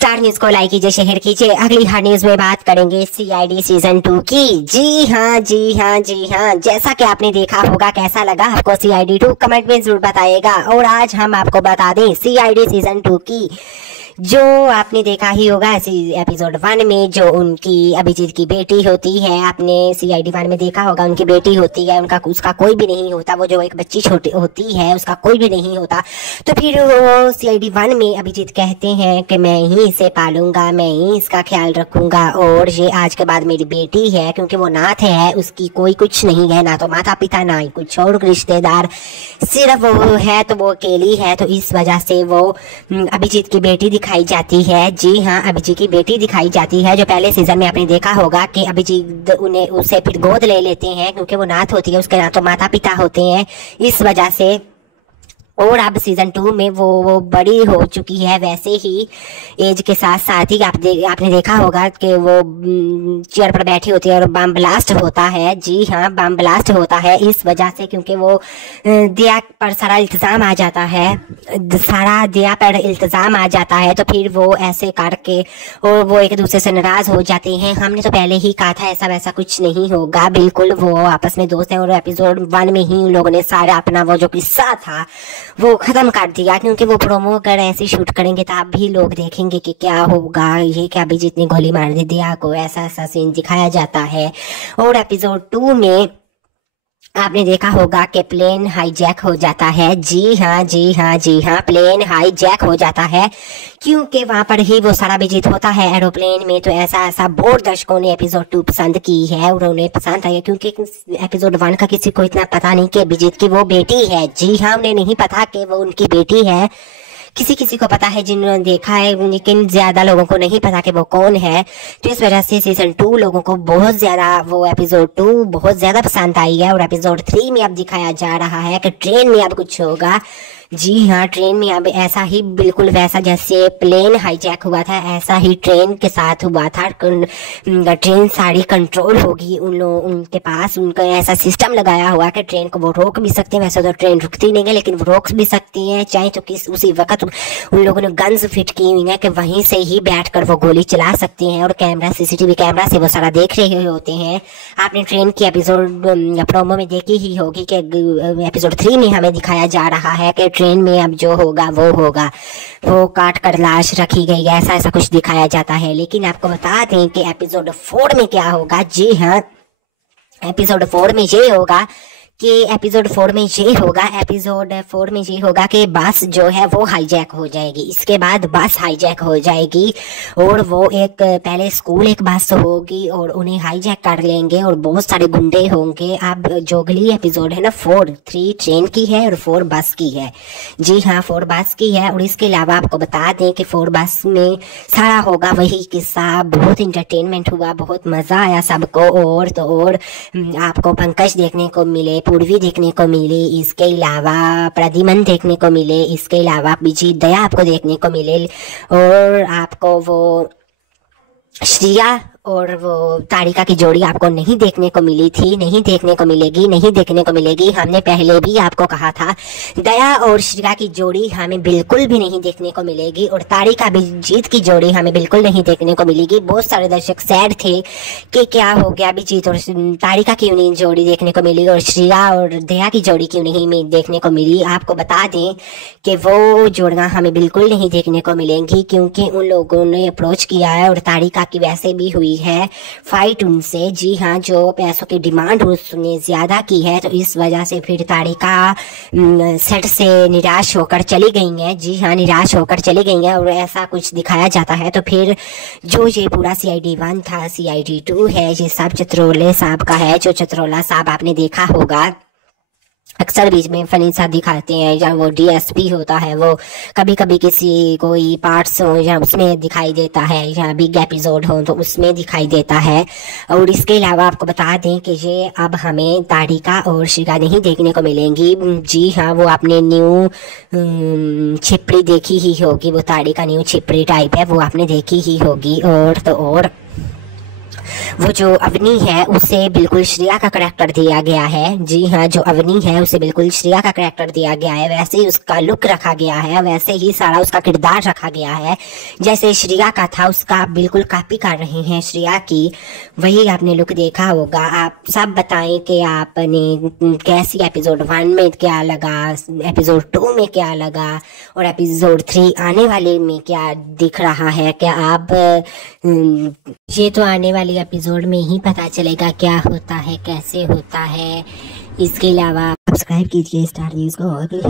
Star news को like कीजिए, share कीजिए। अगली हर न्यूज में बात करेंगे सीआईडी सीजन 2 की। जी हाँ, जैसा कि आपने देखा होगा, कैसा लगा आपको सीआईडी 2 कमेंट में जरूर बताइएगा। और आज हम आपको बता दें सीआईडी सीजन 2 की जो आपने देखा ही होगा एपिसोड 1 में जो उनकी अभिजीत की बेटी होती है, आपने सीआईडी 1 में देखा होगा, उनकी बेटी होती है, उसका कोई भी नहीं होता, वो जो एक बच्ची छोटी होती है उसका कोई भी नहीं होता। तो फिर वो सीआईडी 1 में अभिजीत कहते हैं कि मैं ही इसे पालूंगा, मैं ही इसका ख्याल रखूंगा और ये आज के बाद मेरी बेटी है, क्योंकि वो नाथ है, उसकी कोई कुछ नहीं है, ना तो माता पिता ना ही कुछ और रिश्तेदार, सिर्फ वो है तो वो अकेली है। तो इस वजह से वो अभिजीत की बेटी दिखाई जाती है। जी हाँ, अभिजीत की बेटी दिखाई जाती है, जो पहले सीजन में आपने देखा होगा कि अभिजीत उसे फिर गोद ले लेते हैं, क्योंकि वो नाथ होती है, उसके ना तो माता पिता होते हैं, इस वजह से। और अब सीजन 2 में वो बड़ी हो चुकी है, वैसे ही एज के साथ साथ ही आपने देखा होगा कि वो चेयर पर बैठी होती है और बम ब्लास्ट होता है। जी हाँ, बम ब्लास्ट होता है इस वजह से क्योंकि वो दिया पर सारा इल्तिजाम आ जाता है, तो फिर वो ऐसे करके और वो एक दूसरे से नाराज हो जाते हैं। हमने तो पहले ही कहा था ऐसा वैसा कुछ नहीं होगा, बिल्कुल वो आपस में दोस्त हैं। और एपिसोड 1 में ही उन लोगों ने सारा अपना वो जो किस्सा था वो खत्म कर दिया, क्योंकि वो प्रोमो अगर ऐसे शूट करेंगे तो आप भी लोग देखेंगे कि क्या होगा, ये क्या भी जितनी गोली मार दी दिया को, ऐसा सीन दिखाया जाता है। और एपिसोड 2 में आपने देखा होगा कि प्लेन हाईजैक हो जाता है। जी हाँ, प्लेन हाईजैक हो जाता है, क्योंकि वहां पर ही वो सारा विजित होता है एरोप्लेन में। तो ऐसा बहुत दर्शकों ने एपिसोड 2 पसंद की है और उन्हें पसंद आई, क्योंकि एपिसोड 1 का किसी को इतना पता नहीं कि विजित की वो बेटी है। जी हाँ, उन्हें नहीं पता कि वो उनकी बेटी है। किसी को पता है जिन्होंने देखा है, लेकिन ज्यादा लोगों को नहीं पता कि वो कौन है। तो इस वजह से सीजन 2 लोगों को बहुत ज्यादा वो एपिसोड 2 बहुत ज्यादा पसंद आई है। और एपिसोड 3 में अब दिखाया जा रहा है कि ट्रेन में अब कुछ होगा। जी हाँ, ट्रेन में अब ऐसा ही बिल्कुल वैसा जैसे प्लेन हाईजैक हुआ था, ऐसा ही ट्रेन के साथ हुआ था। ट्रेन सारी कंट्रोल होगी उनके पास, उनका ऐसा सिस्टम लगाया हुआ कि ट्रेन को वो रोक भी सकते हैं। वैसे तो ट्रेन रुकती नहीं है, लेकिन वो रोक भी सकती है, चाहे तो उसी वक्त उन लोगों ने गन्स फिट की हुई है कि वहीं से ही बैठकर वो गोली चला सकते हैं। और सीसीटीवी कैमरा से वो सारा देख रहे होते हैं। आपने ट्रेन की एपिसोड प्रोमो में देखी ही होगी कि एपिसोड 3 में हमें दिखाया जा रहा है कि ट्रेन में अब जो होगा वो काट कर लाश रखी गई है, ऐसा कुछ दिखाया जाता है। लेकिन आपको बता दें कि एपिसोड 4 में क्या होगा। जी हाँ, एपिसोड 4 में ये होगा एपिसोड 4 में ये होगा कि बस जो है वो हाईजैक हो जाएगी। इसके बाद बस हाईजैक हो जाएगी और वो पहले स्कूल एक बस होगी और उन्हें हाईजैक कर लेंगे और बहुत सारे गुंडे होंगे। अब जो अगली एपिसोड है ना 3 ट्रेन की है और 4 बस की है। जी हाँ, 4 बस की है। और इसके अलावा आपको बता दें कि 4 बस में सारा होगा वही किस्सा। बहुत इंटरटेनमेंट हुआ, बहुत मजा आया सबको। और आपको पंकज देखने को मिले, पूर्वी देखने को मिली, इसके अलावा प्रद्युमन देखने को मिले, इसके अलावा विजय दया आपको देखने को मिले, और आपको वो श्रिया और वो तारिका की जोड़ी आपको नहीं देखने को मिली थी, नहीं देखने को मिलेगी। हमने पहले भी आपको कहा था दया और श्रिया की जोड़ी हमें बिल्कुल भी नहीं देखने को मिलेगी, और तारिका अभिजीत की जोड़ी हमें बिल्कुल नहीं देखने को मिलेगी। बहुत सारे दर्शक सैड थे कि क्या हो गया, अभिजीत और तारिका क्यों नहीं जोड़ी देखने को मिली और श्रिया और दया की जोड़ी क्यों नहीं देखने को मिली। आपको बता दें कि वो जोड़ियां हमें बिल्कुल नहीं देखने को मिलेंगी, क्योंकि उन लोगों ने अप्रोच किया है और तारिका की वैसे भी हुई है फाइट उनसे। जी हाँ, जो पैसों की डिमांड उसने ज्यादा की है, तो इस वजह से फिर तारिका सेट से निराश होकर चली गई है। जी हाँ, निराश होकर चली गई है और ऐसा कुछ दिखाया जाता है। तो फिर जो ये पूरा सीआईडी 1 था, सीआईडी 2 है, ये सब चित्रोले साहब का है। जो चित्रोला साहब आपने देखा होगा, अक्सर बीच में फनी सा दिखाते हैं, या वो डीएसपी होता है, वो कभी कभी कोई पार्ट्स हो या उसमें दिखाई देता है, या बिग एपिसोड हो तो उसमें दिखाई देता है। और इसके अलावा आपको बता दें कि ये अब हमें तारिका और श्रिया नहीं देखने को मिलेंगी। जी हाँ, वो आपने न्यू छिपड़ी देखी ही होगी, वो तारिका न्यू छिपड़ी टाइप है, वो आपने देखी ही होगी। और वो जो अवनी है उसे बिल्कुल श्रेया का करैक्टर दिया गया है। जी हाँ, जो अवनी है उसे बिल्कुल श्रेया का करैक्टर दिया गया है, वैसे ही उसका लुक रखा गया है, वैसे ही सारा उसका किरदार रखा गया है। जैसे श्रेया का था उसका बिल्कुल कॉपी कर रहे हैं श्रेया की, वही आपने लुक देखा होगा। आप सब बताएं कि आपने कैसी एपिसोड 1 में क्या लगा, एपिसोड 2 में क्या लगा और एपिसोड 3 आने वाले में क्या दिख रहा है। क्या आप ये तो आने वाली एपिसोड में ही पता चलेगा क्या होता है, कैसे होता है। इसके अलावा सब्सक्राइब कीजिए स्टार न्यूज़ को और